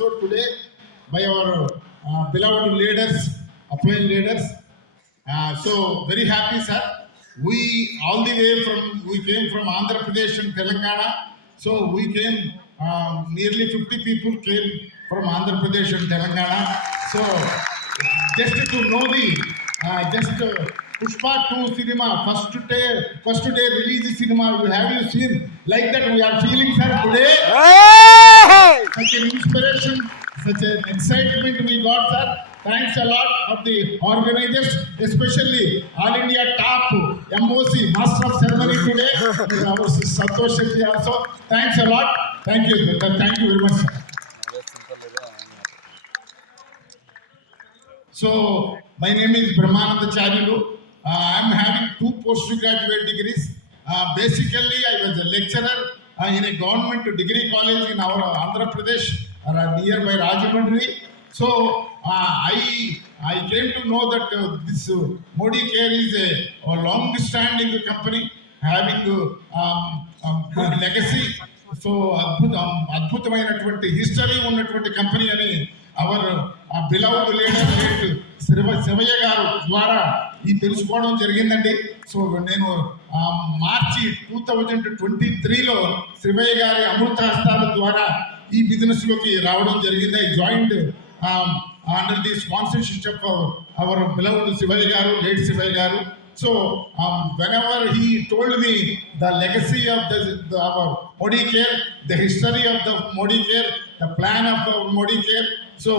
also today by our beloved leaders, appointed leaders. So very happy, sir. We came from Andhra Pradesh and Telangana. So we came, nearly 50 people came from Andhra Pradesh and Telangana. So just to know Pushpa 2 cinema, first day release cinema, have you seen? Like that we are feeling, sir, today. Such an inspiration, such an excitement we got, sir. Thanks a lot of the organizers, especially All India top MOC, Master of Ceremony today, our Santosh Shetty also. Thanks a lot. Thank you. Thank you very much, sir. So, my name is Brahmananda Charilu. I'm having 2 postgraduate degrees. Basically, I was a lecturer in a government degree college in our Andhra Pradesh, nearby Rajahmundry. So, I came to know that this Modi Care is a long-standing company having legacy. So అద్భుతమైనటువంటి history ఉన్నటువంటి company అని hour beloved leader late Shivayya గారు ద్వారా ఈ తెలుసుకోవడం జరిగిందండి. So నేను మార్చి 2023లో శివయ్య గారి అమృత హస్తాల ద్వారా ఈ బిజినెస్ లోకి రావడం జరిగింది. I joined under the sponsorship of our beloved Shivayya గారు, లేట్ శివయ్య గారు. So whenever he told me the legacy of our Modi Care, the history of the Modi Care, the plan of the Modi Care, so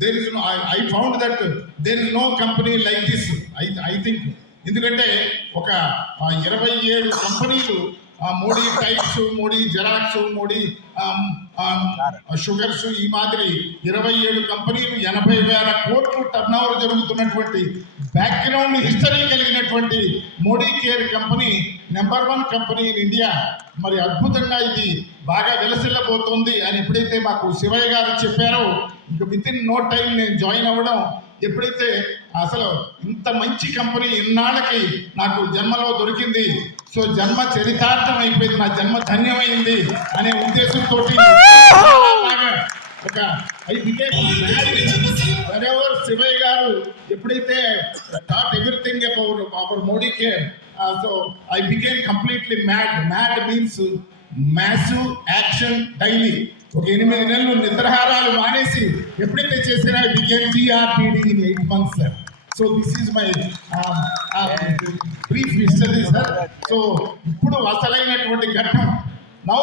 there is no, I found that there is no company like this. I think ఎందుకంటే ఒక 27 కంపెనీలు Modi types, Modi xerox, Modi sugars, ఈ మాదిరి 27 కంపెనీలు 80,000 కోట్లు turn over జరుగుతున్నటువంటి background history కలిగినటువంటి Modi care company number 1 company in India. మరి అద్భుతంగా ఇది బాగా వెలసిల్లబోతోంది అని ఎప్పుడైతే మాకు శివయ్య గారు చెప్పారో, ఇంక విత్ ఇన్ నో టైం నేను జాయిన్ అవ్వడం, ఎప్పుడైతే అసలు ఇంత మంచి కంపెనీ ఇన్నాళ్ళకి నాకు జన్మలో దొరికింది, సో జన్మ చరితార్థం అయిపోయింది, నా జన్మ ధన్యమైంది అనే ఉద్దేశంతో ఒక శివయ్య గారు ఎప్పుడైతే thought everything about our Modi care, so I became completely mad means massive action daily. ఒక 8 నెలలు నిద్రాహారాలు మానేసి ఎప్పుడైతే చేసినా ఐ బికేమ్ జిఆర్టీడీ in 8 months, sir. So this is my brief history, sir. సో ఇప్పుడు అసలైనటువంటి ఘట్టం, now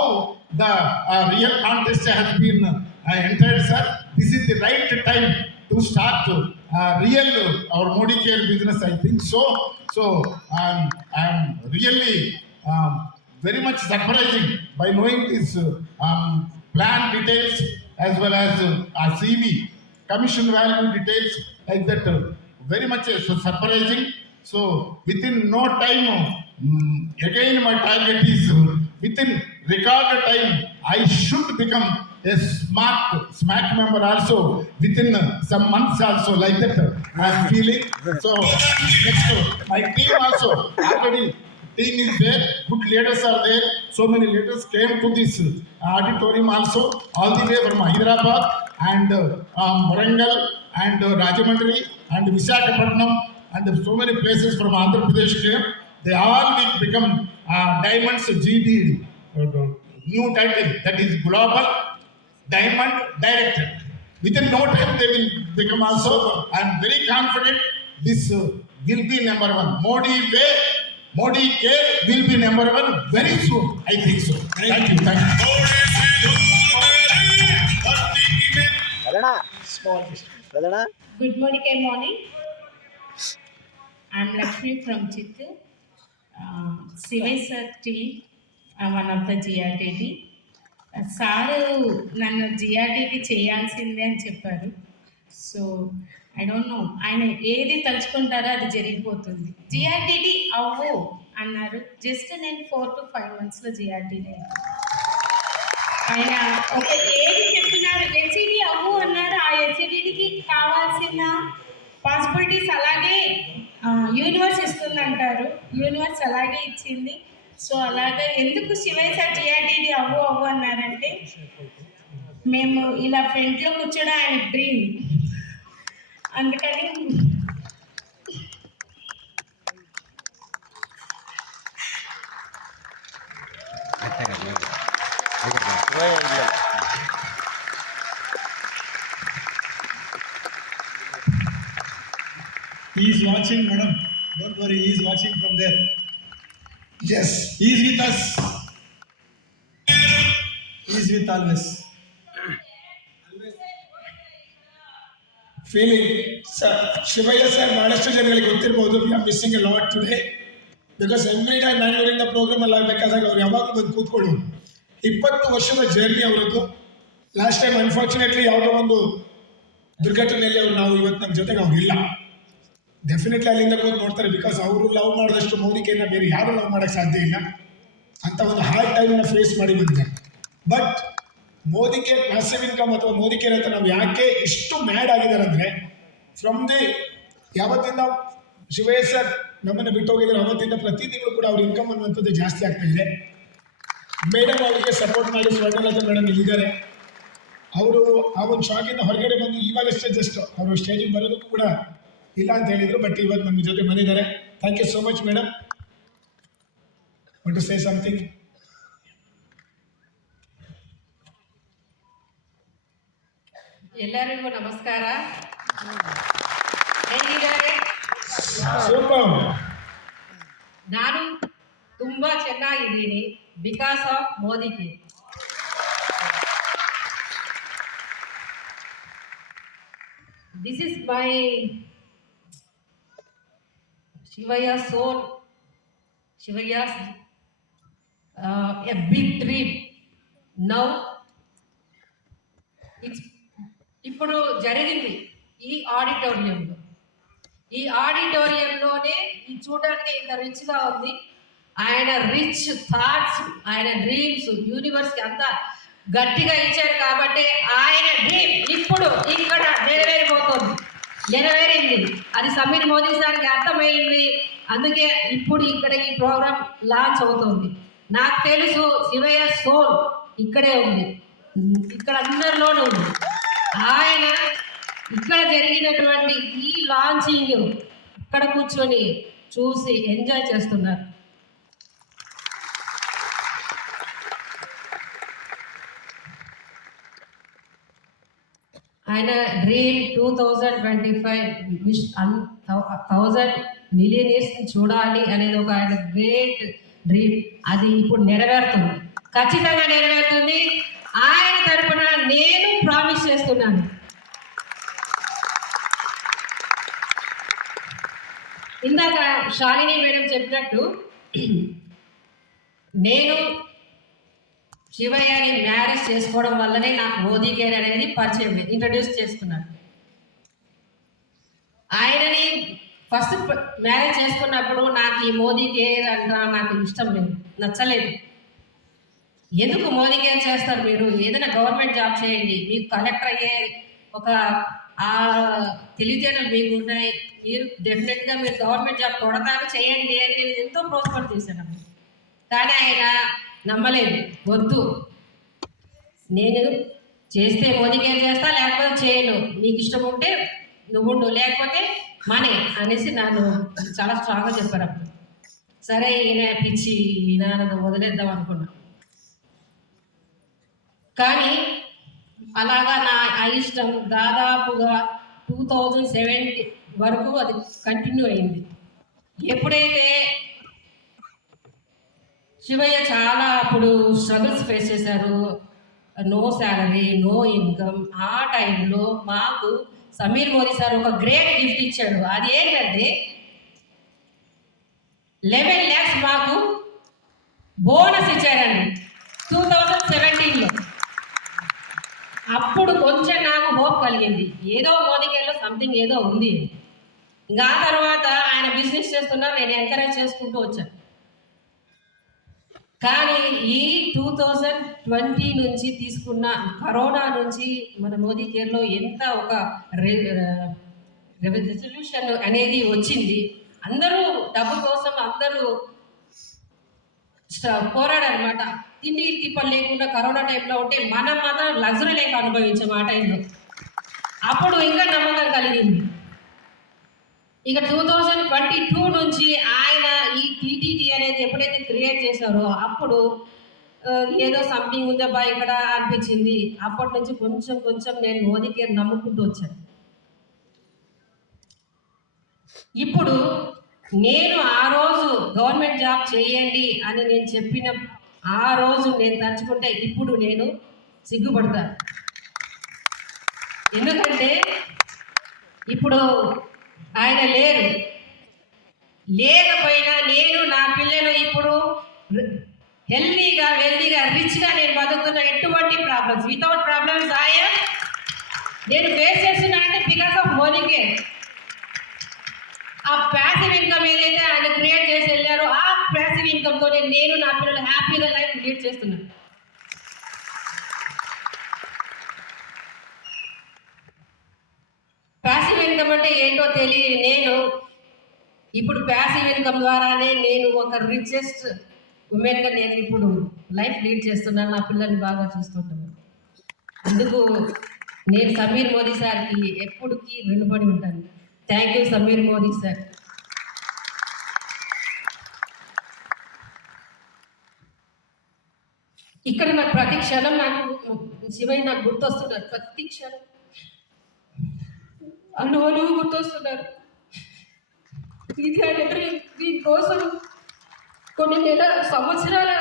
the real contest has been entered, sir. This is the right time to start real our Modi Care business, I think so. So I'm really very much surprising by knowing this plan details as well as CV commission value details like that. Very much surprising. So within no time, again my target is within record time I should become a SMAC member also within some months also, like that I am feeling. So next, my team also already team is there, good leaders are there. So many leaders came to this auditorium also, all the way from Hyderabad and Warangal and Rajahmundry and Visakhapatnam and so many places from Andhra Pradesh came. They all will become Diamonds GD, new title, that is Global Diamond Director. Within no time they will become also. I am very confident this will be number 1. Modi Care will be number 1 very soon, I think so. Thank you. Good morning. Good morning. I am Lakshmi from Chittoor. Shivay sir team, I am one of the GRTD. Sir నన్ను జిఆర్టీకి చేయాల్సిందే అని చెప్పారు. So I don't know, ఆయన ఏది తలుచుకుంటారో అది జరిగిపోతుంది. జిఆర్టీడీ అవ్వు అన్నారు. జస్ట్ నేను 4 to 5 monthsలో జిఆర్టీడీ ఆయన ఒక ఏది చెప్పినారు, ఎస్ఈడి అవ్వు అన్నారు. ఆ ఎస్ఈడికి కావాల్సిన పాసిబిలిటీస్ అలాగే యూనివర్స్ ఇస్తుందంటారు. యూనివర్స్ అలాగే ఇచ్చింది. సో అలాగే ఎందుకు శివయ్య సార్ జిఆర్టీడీ అవ్వు అన్నారంటే, మేము ఇలా ఫ్రంట్లో కూర్చోడం ఆయన డ్రీమ్, అందుకని He is watching, madam. Don't worry, he is watching from there. Yes. He is with us. He is with always. Feeling, sir, Shivaya sir, ಬಹಳಷ್ಟು ಜನಗಳಿಗೆ ಗೊತ್ತಿರಬಹುದು, we are missing a lot today because every time ನಾನು ನೋಡಿದ program ಅಲ್ಲಿ ಆಗಬೇಕಾದಾಗ ಅವ್ರು ಯಾವಾಗಲೂ ಬಂದು ಕೂತ್ಕೊಳ್ಳು. 20 ವರ್ಷದ journey ಅವರದ್ದು. ಲಾಸ್ಟ್ ಟೈಮ್ ಅನ್ಫಾರ್ಚುನೇಟ್ಲಿ ಯಾವುದೋ ಒಂದು ದುರ್ಘಟನೆಯಲ್ಲಿ ಅವ್ರು ನಾವು ಇವತ್ತು ನಮ್ಮ ಜೊತೆಗೆ ಅವ್ರು ಇಲ್ಲ. ಡೆಫಿನೆಟ್ಲಿ ಅಲ್ಲಿಂದ ಕೂತು ನೋಡ್ತಾರೆ, ಬಿಕಾಸ್ ಅವರು ಲವ್ ಮಾಡಿದಷ್ಟು ಮೋದಿಕೆಯನ್ನ ಬೇರೆ ಯಾರು ಲವ್ ಮಾಡೋಕ್ಕೆ ಸಾಧ್ಯ ಇಲ್ಲ ಅಂತ ಒಂದು ಹಾರ್ಡ್ ಟೈಮ್ನ ಫೇಸ್ ಮಾಡಿ ಬಂದಿದ್ದಾರೆ. ಬಟ್ ಮೋದಿಗೆ ಪ್ಯಾಸಿವ್ ಇನ್ಕಮ್ ಅಥವಾ ಮೋದಿಕೆ ಅಂತ ನಾವು ಯಾಕೆ ಇಷ್ಟು ಮ್ಯಾಡ್ ಆಗಿದ್ದಾರೆ ಅಂದರೆ, ಫ್ರಮ್ ದಿ ಯಾವತ್ತಿಂದ ಶಿವಯ್ಯ ಸರ್ ನಮ್ಮನ್ನು ಬಿಟ್ಟು ಹೋಗಿದ್ದಾರೆ ಅವತ್ತಿಂದ ಪ್ರತಿ ತಿಂಗಳು ಕೂಡ ಅವ್ರ ಇನ್ಕಮ್ ಅನ್ನುವಂಥದ್ದು ಜಾಸ್ತಿ ಆಗ್ತಾ ಇದೆ. ಮೇಡಮ್ ಅವರಿಗೆ ಸಪೋರ್ಟ್ ಮಾಡಿ ಸ್ವರ್ಣಲತಾ ಮೇಡಮ್ ಇಲ್ಲಿದ್ದಾರೆ. ಅವರು ಆ ಒಂದು ಶಾಕಿಂದ ಹೊರಗಡೆ ಬಂದು ಇವಾಗಷ್ಟೇ ಜಸ್ಟ್ ಅವರು ಸ್ಟೇಜಿಗೆ ಬರೋದಕ್ಕೂ ಕೂಡ ಇಲ್ಲ ಅಂತ ಹೇಳಿದರು, ಬಟ್ ಇವತ್ತು ನಮ್ಮ ಜೊತೆ ಬಂದಿದ್ದಾರೆ. Thank you so much madam. Want to say something? ಎಲ್ಲರಿಗೂ ನಮಸ್ಕಾರ. ಹೇಗಿದ್ದಾರೆ? ಸೂಪರ್. ನಾನು ತುಂಬಾ ಚೆನ್ನಾಗಿದ್ದೀನಿ ಬಿಕಾಸ್ ಆಫ್ ಮೋದಿಗೆ. This is my Shivayya soul, Shivayya's a big dream now. ఇప్పుడు జరిగింది ఈ ఆడిటోరియంలో. ఈ ఆడిటోరియంలోనే ఈ చూడడానికి ఇంత రిచ్గా ఉంది. ఆయన రిచ్ థాట్స్, ఆయన డ్రీమ్స్ యూనివర్స్కి అంతా గట్టిగా ఇచ్చారు కాబట్టి ఆయన డ్రీమ్ ఇప్పుడు ఇక్కడ నెరవేరింది. అది సమీర్ మోదీ సార్కి అర్థమైంది. అందుకే ఇప్పుడు ఇక్కడ ఈ ప్రోగ్రామ్ లాంచ్ అవుతుంది. నాకు తెలుసు శివయ్య సోల్ ఇక్కడే ఉంది, ఇక్కడ అందరిలోనూ ఉంది. ఆయన ఇక్కడ జరిగినటువంటి ఈ లాంచింగ్ ఇక్కడ కూర్చొని చూసి ఎంజాయ్ చేస్తున్నారు. ఆయన డ్రీమ్ 2025 1000 మిలియనీర్స్ చూడాలి అనేది ఒక ఆయన గ్రేట్ డ్రీమ్. అది ఇప్పుడు నెరవేరుతుంది, ఖచ్చితంగా నెరవేరుతుంది. ఆయన తరపున నేను ప్రామిస్ చేస్తున్నాను. ఇందాక శాలిని మేడం చెప్పినట్టు నేను శివయ్యని మ్యారేజ్ చేసుకోవడం వల్లనే నాకు మోదీ కేర్ అనేది పరిచయం, ఇంట్రడ్యూస్ చేసుకున్నాను. ఆయనని ఫస్ట్ మ్యారేజ్ చేసుకున్నప్పుడు నాకు ఈ మోదీ కేర్ అంతా నాకు ఇష్టం లేదు, నచ్చలేదు. ఎందుకు మోదీ కేర్ చేస్తారు మీరు? ఏదైనా గవర్నమెంట్ జాబ్ చేయండి, మీకు కలెక్టర్ అయ్యే ఒక తెలివితేటలు మీకు ఉన్నాయి, మీరు డెఫినెట్గా మీరు గవర్నమెంట్ జాబ్ కొడతారు, చేయండి అని నేను ఎంతో ప్రోత్సాహం చేశాను. కానీ ఆయన నమ్మలేదు, వద్దు నేను చేస్తే మోదీ కేర్ చేస్తా, లేకపోతే చేయను, నీకు ఇష్టం ఉంటే నువ్వు ఉండు, లేకపోతే మనీ అనేసి నన్ను చాలా స్ట్రాంగ్గా చెప్పారు. సరే ఈయన పిచ్చి, ఈయన వదిలేద్దాం అనుకున్నా. కానీ అలాగా నా ఇష్టం దాదాపుగా 2070 వరకు అది కంటిన్యూ అయింది. ఎప్పుడైతే శివయ్య చాలా అప్పుడు స్ట్రగుల్స్ ఫేస్ చేశారు, నో శాలరీ, నో ఇన్కమ్. ఆ టైంలో మాకు సమీర్ మోదీ సార్ ఒక గ్రేట్ గిఫ్ట్ ఇచ్చాడు. అది ఏంటంటే 11 lakhs మాకు బోనస్ ఇచ్చారండి 2017లో. అప్పుడు కొంచెం నాకు హోప్ కలిగింది, ఏదో మోదీకేర్లో సంథింగ్ ఏదో ఉంది. ఇంకా ఆ తర్వాత ఆయన బిజినెస్ చేస్తున్నారు, నేను ఎంకరేజ్ చేసుకుంటూ వచ్చాను. కానీ ఈ 2020 నుంచి తీసుకున్న కరోనా నుంచి మన మోదీ కేర్లో ఎంత ఒక రెజల్యూషన్ అనేది వచ్చింది. అందరూ డబ్బు కోసం అందరూ పోరాడనమాట. తిండి తిప్పలు లేకుండా కరోనా టైంలో ఉంటే మనం మాత్రం లగ్జరీ లేక అనుభవించాం ఆ టైంలో. అప్పుడు ఇంకా నమ్మకం కలిగింది. ఇక 2022 నుంచి ఆయన ఈ టీటీడీ అనేది ఎప్పుడైతే క్రియేట్ చేశారో అప్పుడు ఏదో సంథింగ్ ఉందబ్బా ఇక్కడ అనిపించింది. అప్పటి నుంచి కొంచెం కొంచెం నేను మోదీ కేర్ నమ్ముకుంటూ వచ్చాను. ఇప్పుడు నేను ఆ రోజు గవర్నమెంట్ జాబ్ చేయండి అని నేను చెప్పిన ఆ రోజు నేను తలుచుకుంటే ఇప్పుడు నేను సిగ్గుపడతాను. ఎందుకంటే ఇప్పుడు ఆయన లేకపోయినా నేను నా పిల్లలు ఇప్పుడు హెల్తీగా రిచ్గా నేను బతుకుతున్న. ఎటువంటి ప్రాబ్లమ్స్ వితౌట్ ప్రాబ్లమ్స్ నేను ఫేస్ చేస్తున్నానంటే బికాస్ ఆఫ్ మోదీ కేర్. ఆ ప్యాసివ్ ఇన్కమ్ ఏదైతే ఆయన క్రియేట్ చేసి వెళ్ళారో ఆ ప్యాసివ్ ఇన్కమ్తో నేను నా పిల్లలు హ్యాపీగా లైఫ్ లీడ్ చేస్తున్నాను. ప్యాసివ్ ఇన్కమ్ అంటే ఏంటో తెలియని నేను ఇప్పుడు ప్యాసివ్ ఇన్కమ్ ద్వారానే నేను ఒక రిచెస్ట్ ఉమెన్గా నేను ఇప్పుడు లైఫ్ లీడ్ చేస్తున్నాను. నా పిల్లల్ని బాగా చూసుకుంటున్నాను. అందుకు నేను సమీర్ మోదీ సార్కి ఎప్పటికీ రుణపడి ఉంటాను. Thank you Sameer Modi sir. ఇక్కడ నాకు ప్రతి క్షణం నాకు శివయ్య నాకు గుర్తొస్తున్నారు. ప్రతి క్షణం అణువు గుర్తొస్తున్నారు. ఇది దీనికోసం కొన్ని సంవత్సరాల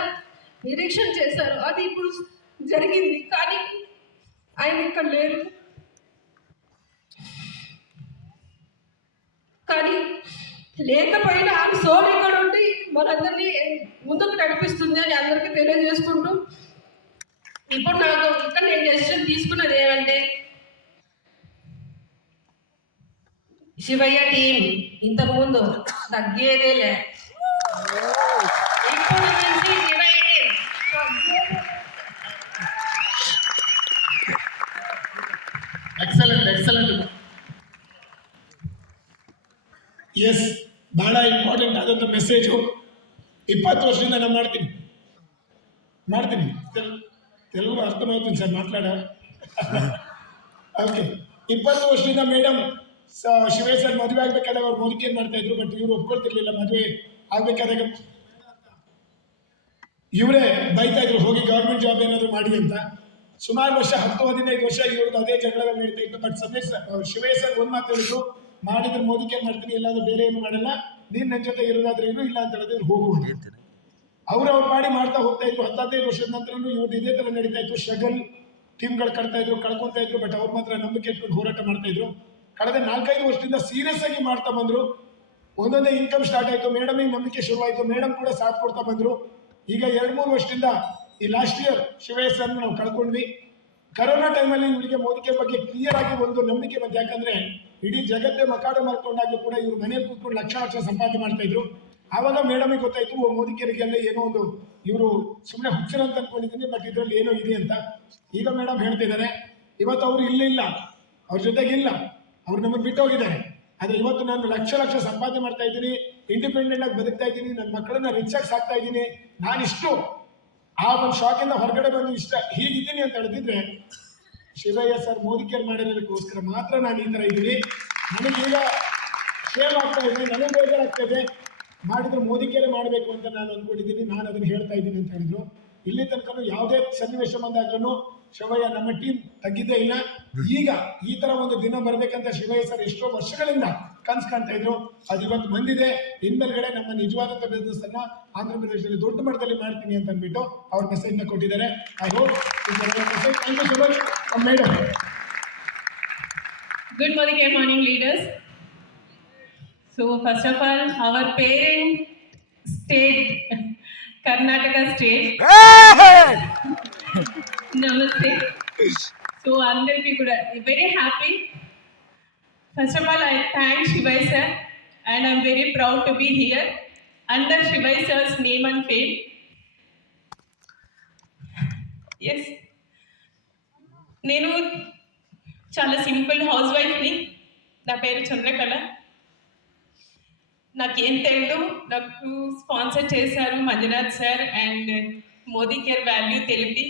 నిరీక్షణ చేశారు. అది ఇప్పుడు జరిగింది. కానీ ఆయన ఇక్కడ లేరు. కానీ లేకపోయినా ఆమె సోల్ ఇక్కడ ఉండి మనందరినీ ముందుకు నడిపిస్తుంది అని అందరికీ తెలియజేసుకుంటూ ఇప్పుడు నాకు ఇక్కడ నేను డెసిషన్ తీసుకున్నది ఏమంటే శివయ్య టీం ఇంతకుముందు తగ్గేదేలే. ఇప్పుడు నుంచి శివయ్య టీం ಎಕ್ಸಲೆಂಟ್ ಎಸ್, ಭಾಳ ಇಂಪಾರ್ಟೆಂಟ್ ಆದಂಥ ಮೆಸೇಜು. 20 ವರ್ಷದಿಂದ ನಾನು ಮಾಡ್ತೀನಿ తెలుగు అర్థమవుతుంది సార్ మాట్లాడ. ಓಕೆ, 20 ವರ್ಷದಿಂದ ಮೇಡಮ್ ಶಿವಯ್ಯ ಸರ್ ಮದುವೆ ಆಗ್ಬೇಕಾದಾಗ ಅವ್ರು ಮೋದಿ ಕೇರ್ ಮಾಡ್ತಾ ಇದ್ರು. ಬಟ್ ಇವ್ರು ಒಪ್ಕೊಳ್ತಿರ್ಲಿಲ್ಲ. ಮದುವೆ ಆಗ್ಬೇಕಾದಾಗ ಇವರೇ ಬೈತಾ ಇದ್ರು, ಹೋಗಿ ಗೌರ್ಮೆಂಟ್ ಜಾಬ್ ಏನಾದ್ರು ಮಾಡಿ ಅಂತ. ಸುಮಾರು ವರ್ಷ 10-15 ವರ್ಷ ಇವ್ರದ್ದು ಅದೇ ಜಗಳಗಳು ನಡೀತಾ ಇತ್ತು. ಬಟ್ ಶಿವಯ್ಯ ಸರ್ ಒಂದು ಮಾತು ಹೇಳಿದ್ರು, ಮಾಡಿದ್ರೆ ಮೋದಿ ಕೇರ್ ಮಾಡ್ತೀನಿ, ಇಲ್ಲಾಂದ್ರೆ ಬೇರೆ ಏನು ಮಾಡಲ್ಲ, ನೀನ್ ನನ್ನ ಜೊತೆ ಇರೋದಾದ್ರೆ ಇರು, ಇಲ್ಲ ಅಂತ ಹೇಳಿದ್ರೆ ಹೋಗುವುದು. ಅವ್ರು ಮಾಡಿ ಮಾಡ್ತಾ ಹೋಗ್ತಾ ಇದ್ರು. 15 ವರ್ಷದ ನಂತರ ಇವ್ರದ್ದು ಇದೇ ತರ ನಡೀತಾ ಇತ್ತು. ಸ್ಟ್ರಗಲ್ ಟೀಮ್ಗಳು ಕಟ್ತಾ ಇದ್ರು, ಕಳ್ಕೊಂತಾ ಇದ್ರು. ಬಟ್ ಅವ್ರ ಮಾತ್ರ ನಂಬಿಕೆ ಇಟ್ಕೊಂಡು ಹೋರಾಟ ಮಾಡ್ತಾ ಇದ್ರು. ಕಳೆದ 4-5 ವರ್ಷದಿಂದ ಸೀರಿಯಸ್ ಆಗಿ ಮಾಡ್ತಾ ಬಂದ್ರು. ಒಂದೊಂದೇ ಇನ್ಕಮ್ ಸ್ಟಾರ್ಟ್ ಆಯ್ತು. ಮೇಡಮ್ ನಂಬಿಕೆ ಶುರುವಾಯಿತು. ಮೇಡಮ್ ಕೂಡ ಸಾಥ್ ಕೊಡ್ತಾ ಬಂದ್ರು. ಈಗ 2-3 ವರ್ಷದಿಂದ ಈ ಲಾಸ್ಟ್ ಇಯರ್ ಶಿವಯ್ಯ ಸರ್ ನಾವು ಕಳ್ಕೊಂಡ್ವಿ. ಕರೋನಾ ಟೈಮಲ್ಲಿ ಇವರಿಗೆ ಮೋದಿ ಕೇರ್ ಬಗ್ಗೆ ಕ್ಲಿಯರ್ ಆಗಿ ಒಂದು ನಂಬಿಕೆ ಬಂತು. ಯಾಕಂದ್ರೆ ಇಡೀ ಜಗತ್ತೇ ಮಕಾಡು ಮಾಡ್ಕೊಂಡಾಗ್ಲೂ ಕೂಡ ಇವರು ಮನೆಯಲ್ಲಿ ಕೂತ್ಕೊಂಡು ಲಕ್ಷ ಸಂಪಾದನೆ ಮಾಡ್ತಾ ಇದ್ರು. ಆವಾಗ ಮೇಡಮಿಗೆ ಗೊತ್ತಾಯ್ತು, ಮೋದಿ ಕೇರಿಗೆಲ್ಲ ಏನೋ ಒಂದು ಇವರು ಸುಮ್ಮನೆ ಹುಚ್ಚರು ಅಂತ ಅನ್ಕೊಂಡಿದ್ದೀನಿ, ಬಟ್ ಇದರಲ್ಲಿ ಏನೋ ಇದೆ ಅಂತ. ಈಗ ಮೇಡಮ್ ಹೇಳ್ತಿದ್ದಾರೆ, ಇವತ್ತು ಅವರು ಇಲ್ಲ, ಅವ್ರ ಜೊತೆಗಿಲ್ಲ, ಅವ್ರು ನಮ್ಮನ್ನು ಬಿಟ್ಟು ಹೋಗಿದ್ದಾರೆ. ಅದೇ ಇವತ್ತು ನಾನು ಲಕ್ಷ ಸಂಪಾದನೆ ಮಾಡ್ತಾ ಇದ್ದೀನಿ, ಇಂಡಿಪೆಂಡೆಂಟ್ ಆಗಿ ಬದುಕ್ತಾ ಇದ್ದೀನಿ, ನನ್ನ ಮಕ್ಕಳನ್ನ ರಿಚ್ ಆಗಿ ಸಾಕ್ತಾ ಇದ್ದೀನಿ. ನಾನಿಷ್ಟು ಆ ಒಂದು ಶಾಕಿಂದ ಹೊರಗಡೆ ಬಂದು ಹೀಗಿದ್ದೀನಿ ಅಂತ ಹೇಳಿದ್ರೆ ಶಿವಯ್ಯ ಸರ್ ಮೋದಿ ಕೇರ್ ಮಾಡಿರೋದಕ್ಕೋಸ್ಕರ ಮಾತ್ರ ನಾನು ಈ ಥರ ಇದ್ದೀನಿ. ನನಗೀಗ ಸೇವ್ ಆಗ್ತಾ ಇದೆ, ನನಗೆ ಬೇಜಾರಾಗ್ತಾ ಇದೆ. ಮಾಡಿದ್ರೆ ಮೋದಿ ಕೇರ್ ಮಾಡಬೇಕು ಅಂತ ನಾನು ಅಂದ್ಕೊಂಡಿದ್ದೀನಿ. ನಾನು ಅದನ್ನು ಹೇಳ್ತಾ ಇದ್ದೀನಿ ಅಂತ ಹೇಳಿದ್ರು. ಇಲ್ಲಿ ತನಕ ಯಾವುದೇ ಸನ್ನಿವೇಶ ಬಂದಾಗ್ಲೂ ಶಿವಯ್ಯ ನಮ್ಮ ಟೀಮ್ ತಗ್ಗಿದ್ದೇ ಇಲ್ಲ. ಈಗ ಈ ತರ ಒಂದು ದಿನ ಬರ್ಬೇಕಂತ ಶಿವಯ್ಯ ಸರ್ ಎಷ್ಟೋ ವರ್ಷಗಳಿಂದ ಕನ್ಸು ಕಾಣ್ತಾ ಇದ್ರು. ಅದು ಇವತ್ತು ಬಂದಿದೆ. ಇನ್ಮೇಲ್ಗಡೆ ನಮ್ಮ ನಿಜವಾದಂತ ಬಿಸ್ನೆಸ್ ಅನ್ನ ಆಂಧ್ರ ಪ್ರದೇಶದಲ್ಲಿ ದೊಡ್ಡ ಮಟ್ಟದಲ್ಲಿ ಮಾಡ್ತೀನಿ ಅಂತ ಅಂದ್ಬಿಟ್ಟು ಅವ್ರ ಮೆಸೇಜ್ ನ ಕೊಟ್ಟಿದ್ದಾರೆ. I hope message. Thank you so much madam. Good morning leaders. So first of all, our parent state, Karnataka state. Namaste. So andarki kuda very happy. First of all, I thank Shivayya sir and I'm very proud to be here under Shivayya sir's name and fame. Yes. నేను చాలా simple house వైఫ్ని. నా పేరు చంద్రకళ. నాకేం తెలియదు, నాకు sponsor చేశారు Manjunath sir and Modi care value తెలిపి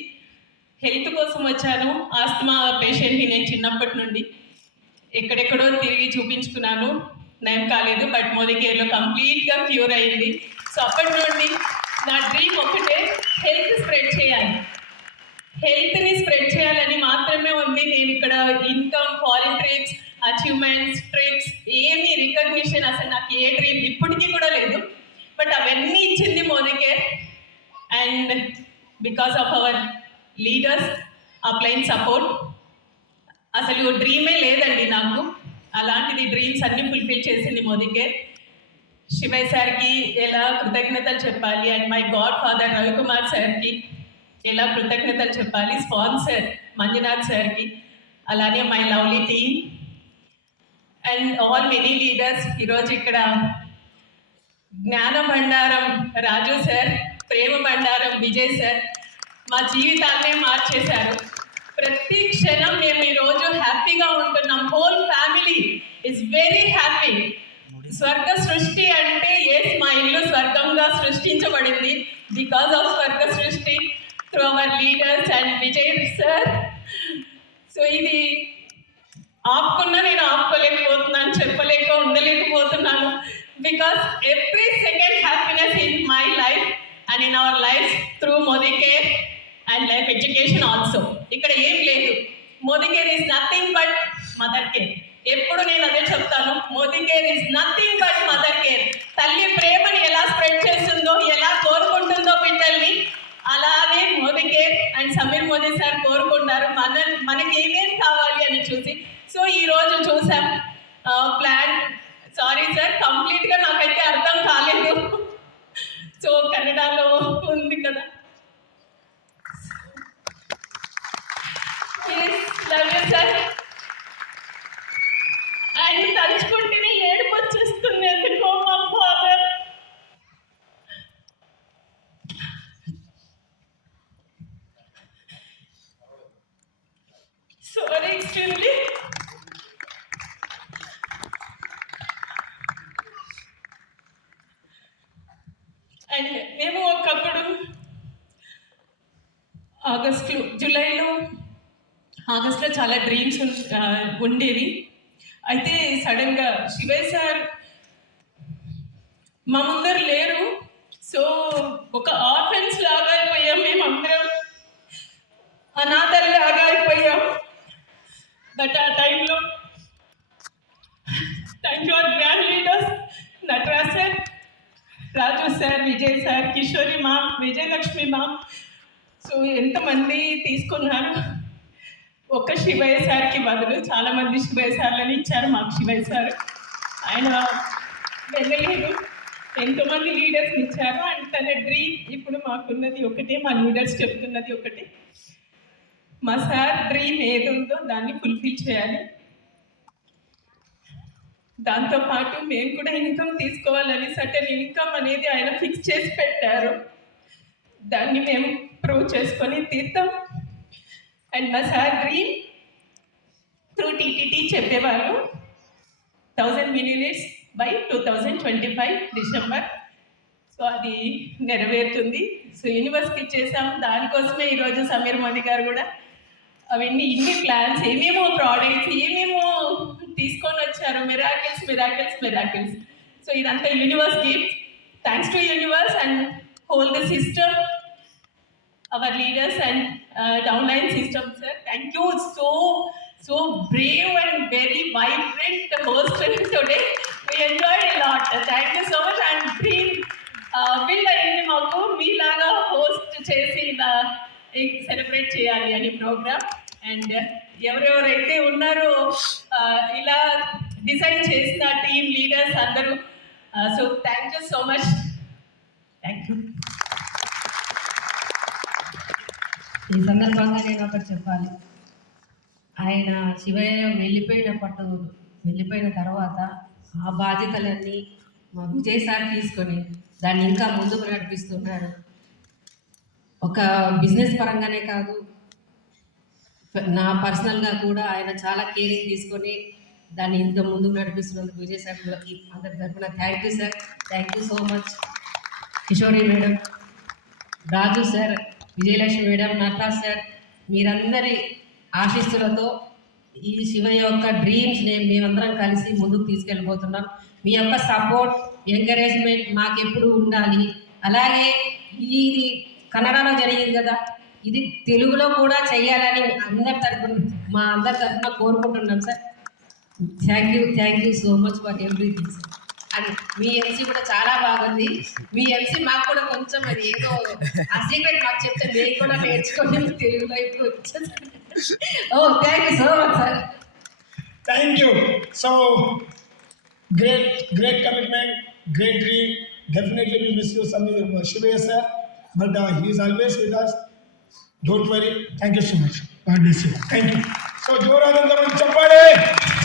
హెల్త్ కోసం వచ్చాను. ఆస్తమా పేషెంట్ని నేను చిన్నప్పటి నుండి ఎక్కడెక్కడో తిరిగి చూపించుకున్నాను, నయం కాలేదు. బట్ మోదీ కేర్లో కంప్లీట్గా క్యూర్ అయింది. సో అప్పటి నుండి నా డ్రీమ్ ఒకటే, హెల్త్ స్ప్రెడ్ చేయాలి, హెల్త్ని స్ప్రెడ్ చేయాలని మాత్రమే ఉంది. నేను ఇక్కడ income, foreign trips, achievements, trips ఏమీ రికగ్నిషన్ అసలు నాకు ఏ డ్రీమ్ ఇప్పటికీ కూడా లేదు. బట్ అవన్నీ ఇచ్చింది Modi care. And because of our leaders upline support, అసలు డ్రీమే లేదండి నాకు, అలాంటిది డ్రీమ్స్ అన్నీ ఫుల్ఫిల్ చేసింది మోదీ కేర్. శివయ్య సార్కి ఎలా కృతజ్ఞతలు చెప్పాలి and my God father Ravikumar సార్కి ఎలా కృతజ్ఞతలు చెప్పాలి, స్పాన్సర్ మంజునాథ్ సార్కి, అలానే my lovely team and all many leaders. ఈరోజు ఇక్కడ జ్ఞాన భండారం రాజు సార్, ప్రేమ భండారం విజయ్ సార్ మా జీవితాన్నే మార్చేశారు. ప్రతి క్షణం మేము ఈరోజు హ్యాపీగా ఉంటున్నాం. Whole family is very happy. స్వర్గ సృష్టి అంటే మా ఇల్లు స్వర్గంగా సృష్టించబడింది బికాస్ ఆఫ్ స్వర్గ సృష్టి through our leaders and Vijay sir. So ఇది ఆపుకున్నా నేను ఆపుకోలేకపోతున్నాను, చెప్పలేక ఉండలేకపోతున్నాను. Because every second happiness in my life and in our life through Modi care and life education also. ఇక్కడ ఏం లేదు, Modi care is nothing but mother care. ఎప్పుడు నేను అదే చెప్తాను, Modi care is nothing but mother care. తల్లి ప్రేమని ఎలా స్ప్రెడ్ చేస్తుందో, ఎలా కోరుకుంటుందో బిడ్డల్ని, అలానే Modi care and Sameer Modi sir కోరుకుంటారు మనకి ఏమేం కావాలి అని చూసి. సో ఈరోజు చూసాం ప్లాన్, సారీ సార్ కంప్లీట్గా నాకైతే అర్థం కాలేదు. సో కన్నడలో ఉంది కదా. Love you sir. ఆయన తలుచుకుంటేనే ఏడుపు వచ్చేస్తుంది ఎందుకో మా ఫాదర్. Sorry extremely. అండ్ మేము ఒకప్పుడు ఆగస్ట్లో చాలా డ్రీమ్స్ ఉండేవి. అయితే సడన్గా శివయ్య సార్ మా ముందర లేరు. సో ఒక ఆర్ఫెన్స్ లాగా అయిపోయాం, మేమందరం అనాథల్లాగా అయిపోయాం. బట్ ఆ టైంలో thank you our grand leaders Nataraj sir, Raju sir, Vijay sir, Kishori ma'am, Vijayalakshmi ma'am. So ఎంతమంది తీసుకున్నారు. ఒక్క శివయ్య సార్కి బదులు చాలామంది శివయ్య సార్లని ఇచ్చారు మాకు. శివయ్య సార్ ఆయన వెళ్ళలేదు, ఎంతోమంది లీడర్స్ని ఇచ్చారు. అండ్ తన డ్రీమ్ ఇప్పుడు మాకున్నది ఒకటే, మా లీడర్స్ చెప్తున్నది ఒకటే, మా సార్ డ్రీమ్ ఏది ఉందో దాన్ని ఫుల్ఫిల్ చేయాలి. దాంతోపాటు మేము కూడా ఇన్కమ్ తీసుకోవాలని సర్టెన్ ఇన్కమ్ అనేది ఆయన ఫిక్స్ చేసి పెట్టారు. దాన్ని మేము ప్రూవ్ చేసుకొని తీర్థం. అండ్ మా సార్ డ్రీమ్ త్రూ టీటీటీ చెప్పేవాళ్ళు 1000 మిలియనర్స్ బై 2025 డిసెంబర్. సో అది నెరవేరుతుంది. సో యూనివర్స్కి ఇచ్చేసాం. దానికోసమే ఈరోజు సమీర్ మోదీ గారు కూడా అవన్నీ ఇన్ని ప్లాన్స్, ఏమేమో ప్రోడక్ట్స్, ఏమేమో తీసుకొని వచ్చారు. మిరాకిల్స్. సో ఇదంతా universe gift. Thanks to universe and whole the system, our leaders and downline system, sir. Thank you. So brave and very vibrant host today. We enjoyed a lot. Thank you so much. And dream build అయ్యింది మాకు మీలాగా host చేసి ఇలా celebrate చేయాలి అని programme. And ఎవరెవరైతే ఉన్నారో ఇలా డిజైన్ చేసిన టీమ్ లీడర్స్ అందరూ. So thank you so much. Thank you. ఈ సందర్భంగా నేను ఒకటి చెప్పాలి. ఆయన శివయ్య వెళ్ళిపోయిన తర్వాత ఆ బాధ్యతలన్నీ మా విజయ్ సార్ తీసుకొని దాన్ని ఇంకా ముందుకు నడిపిస్తున్నారు. ఒక బిజినెస్ పరంగానే కాదు, నా పర్సనల్గా కూడా ఆయన చాలా కేరింగ్ తీసుకొని దాన్ని ఇంత ముందుకు నడిపిస్తున్నందుకు విజయ్ సార్ కూడా అందరి తరఫున thank you sir, thank you so much. Kishori madam, Raju sir, Vijayalakshmi madam, Nataraj sir, మీరందరి ఆశీస్సులతో ఈ శివయ్య యొక్క డ్రీమ్స్ని మేమందరం కలిసి ముందుకు తీసుకెళ్ళిపోతున్నాం. మీ యొక్క సపోర్ట్, ఎంకరేజ్మెంట్ మాకెప్పుడు ఉండాలి. అలాగే ఇది కన్నడలో జరిగింది కదా, ఇది తెలుగులో కూడా చేయాలని మా అందరి తరఫున కోరుకుంటున్నాం sir. Thank you so much for everything sir. And me MC కూడా చాలా బాగుంది. మీ ఎంసీ మాకు కూడా కొంచెం అది ఏదో ఆ సీక్రెట్ మాకు చెప్తే మేము కూడా నేర్చుకొని తెలుగులో ఇప్పుడు వచ్చేసారు. Thank you so much sir. Thank you. So, great commitment, great dream. Definitely we miss you, Shivaya sir, but he is always with us. Don't worry. Thank you so much. God bless you. Thank you. So, Joradandam Chappale.